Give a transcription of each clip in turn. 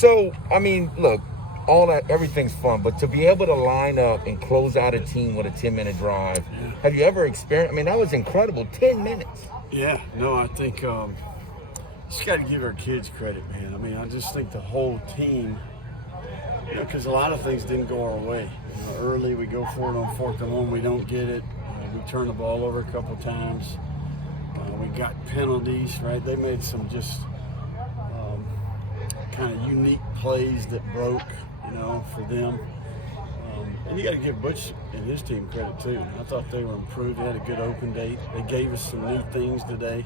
So, I mean, look, all that, everything's fun, but to be able to line up and close out a team with a 10-minute drive, have you ever experienced? I mean, that was incredible. 10 minutes. Yeah, no, I think just got to give our kids credit, man. I mean, I just think the whole team, because a lot of things didn't go our way. Early, we go for it on 4th and 1, we don't get it. We turn the ball over a couple times. We got penalties, right? They made some just kind of unique plays that broke, for them. And you got to give Butch and his team credit too. I thought they were improved. They had a good open date. They gave us some new things today,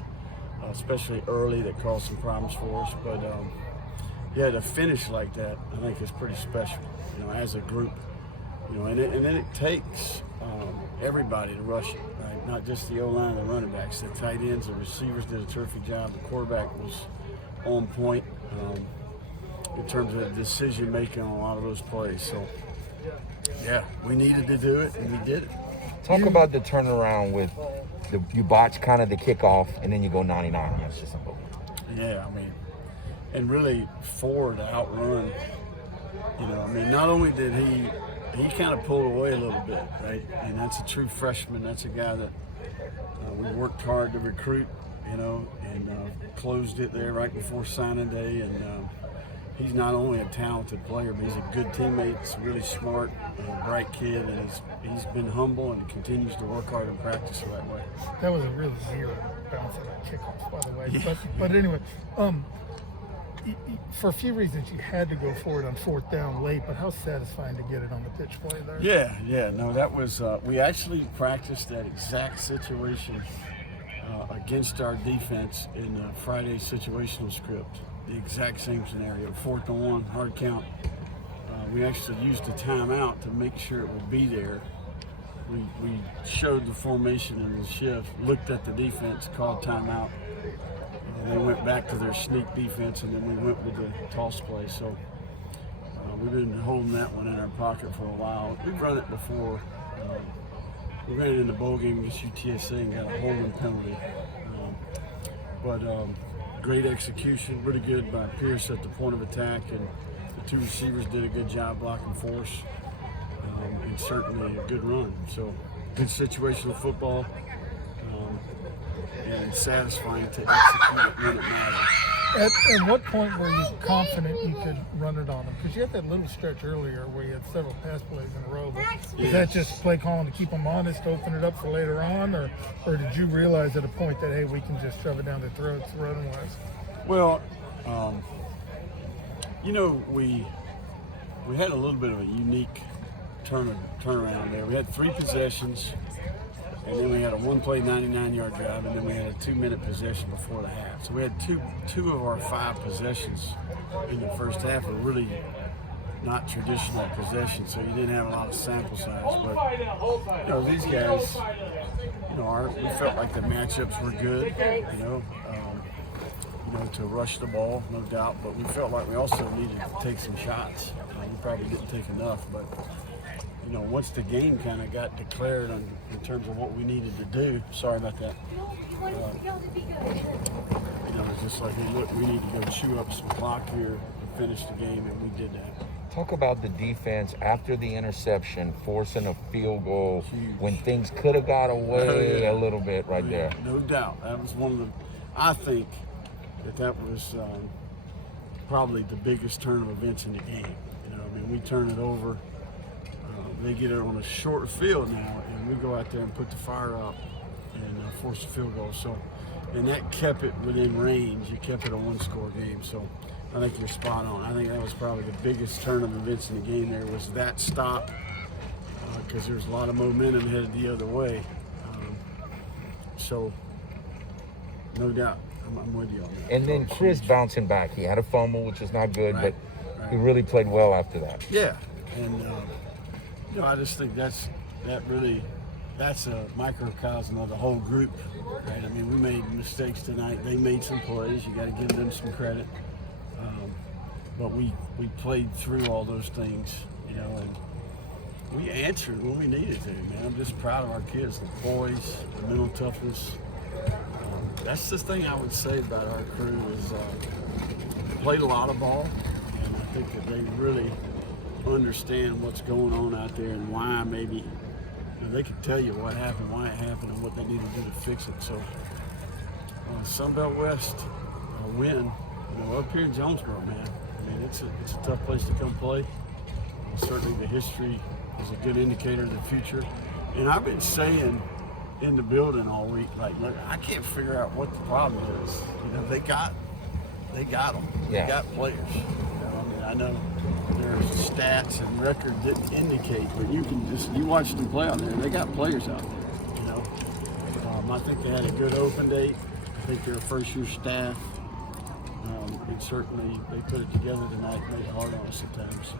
especially early, that caused some problems for us. But yeah, to finish like that, I think is pretty special, as a group. And then it takes everybody to rush it, right? Not just the O-line, the running backs, the tight ends, the receivers did a terrific job. The quarterback was on point in terms of decision making on a lot of those plays. So, yeah, we needed to do it, and we did it. Talk about the turnaround with you botch kind of the kickoff, and then you go 99. That's just unbelievable. Yeah, I mean, and really Ford outrun. Not only did he kind of pulled away a little bit, right? And that's a true freshman. That's a guy that we worked hard to recruit, and closed it there right before signing day. And he's not only a talented player, but he's a good teammate. He's really smart, bright kid, and he's been humble and continues to work hard and practice the right way. That was a real zero bounce on that kickoff, by the way. Yeah. But anyway, for a few reasons, you had to go for it on 4th down late, but how satisfying to get it on the pitch play there? Yeah. No, that was, we actually practiced that exact situation against our defense in Friday's situational script. The exact same scenario, 4th and 1, hard count. We actually used a timeout to make sure it would be there. We showed the formation in the shift, looked at the defense, called timeout. They went back to their sneak defense, and then we went with the toss play. So we've been holding that one in our pocket for a while. We've run it before. We ran it in the bowl game against UTSA and got a holding penalty. But great execution, really good by Pierce at the point of attack, and the 2 receivers did a good job blocking for us, and certainly a good run. So good situational football. And satisfying to execute it when it mattered. At what point were you confident you could run it on them? Because you had that little stretch earlier where you had several pass plays in a row. But is that just play calling to keep them honest, to open it up for later on? Or did you realize at a point that, hey, we can just shove it down their throats running-wise? Well, we had a little bit of a unique turnaround there. We had 3 possessions. And then we had a 1-play 99-yard drive, and then we had a 2-minute possession before the half. So we had two of our 5 possessions in the first half were really not traditional possessions, so you didn't have a lot of sample size. But these guys, we felt like the matchups were good, to rush the ball, no doubt. But we felt like we also needed to take some shots. We probably didn't take enough, but. Once the game kind of got declared in terms of what we needed to do, sorry about that. It's just like, hey, look, we need to go chew up some clock here and finish the game, and we did that. Talk about the defense after the interception, forcing a field goal when things could have got away a little bit there. No doubt. That was one of the, I think that was probably the biggest turn of events in the game. We turn it over. They get it on a short field now, and we go out there and put the fire up and force a field goal. So, and that kept it within range. You kept it a 1-score game. So, I think you're spot on. I think that was probably the biggest turn of events in the game. There was that stop because there's a lot of momentum headed the other way. So, no doubt, I'm with you on that. And then Chris bouncing back. He had a fumble, which is not good, but he really played well after that. Yeah, and. I just think that's a microcosm of the whole group, right? I mean, we made mistakes tonight. They made some plays. You got to give them some credit. But we played through all those things, and we answered when we needed to, man. I'm just proud of our kids, the poise, the mental toughness. That's the thing I would say about our crew is played a lot of ball. And I think that they really understand what's going on out there and why maybe they can tell you what happened, why it happened, and what they need to do to fix it. So Sunbelt West win, up here in Jonesboro, man. I mean, it's a tough place to come play. Certainly the history is a good indicator of the future. And I've been saying in the building all week, like, look, I can't figure out what the problem is. They got them. Yeah. They got players. I know there's stats and record didn't indicate, but you watch them play out there, and they got players out there. I think they had a good open date. I think they're a first-year staff. And certainly they put it together tonight, made it hard on us at times.